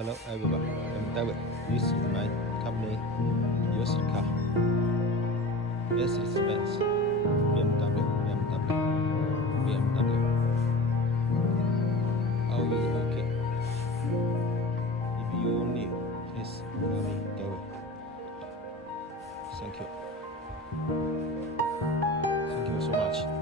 Hello everyone, I'm David. This is my company, used car. Mercedes-Benz, BMW. All is okay. If you need, please call me David. Thank you. Thank you so much.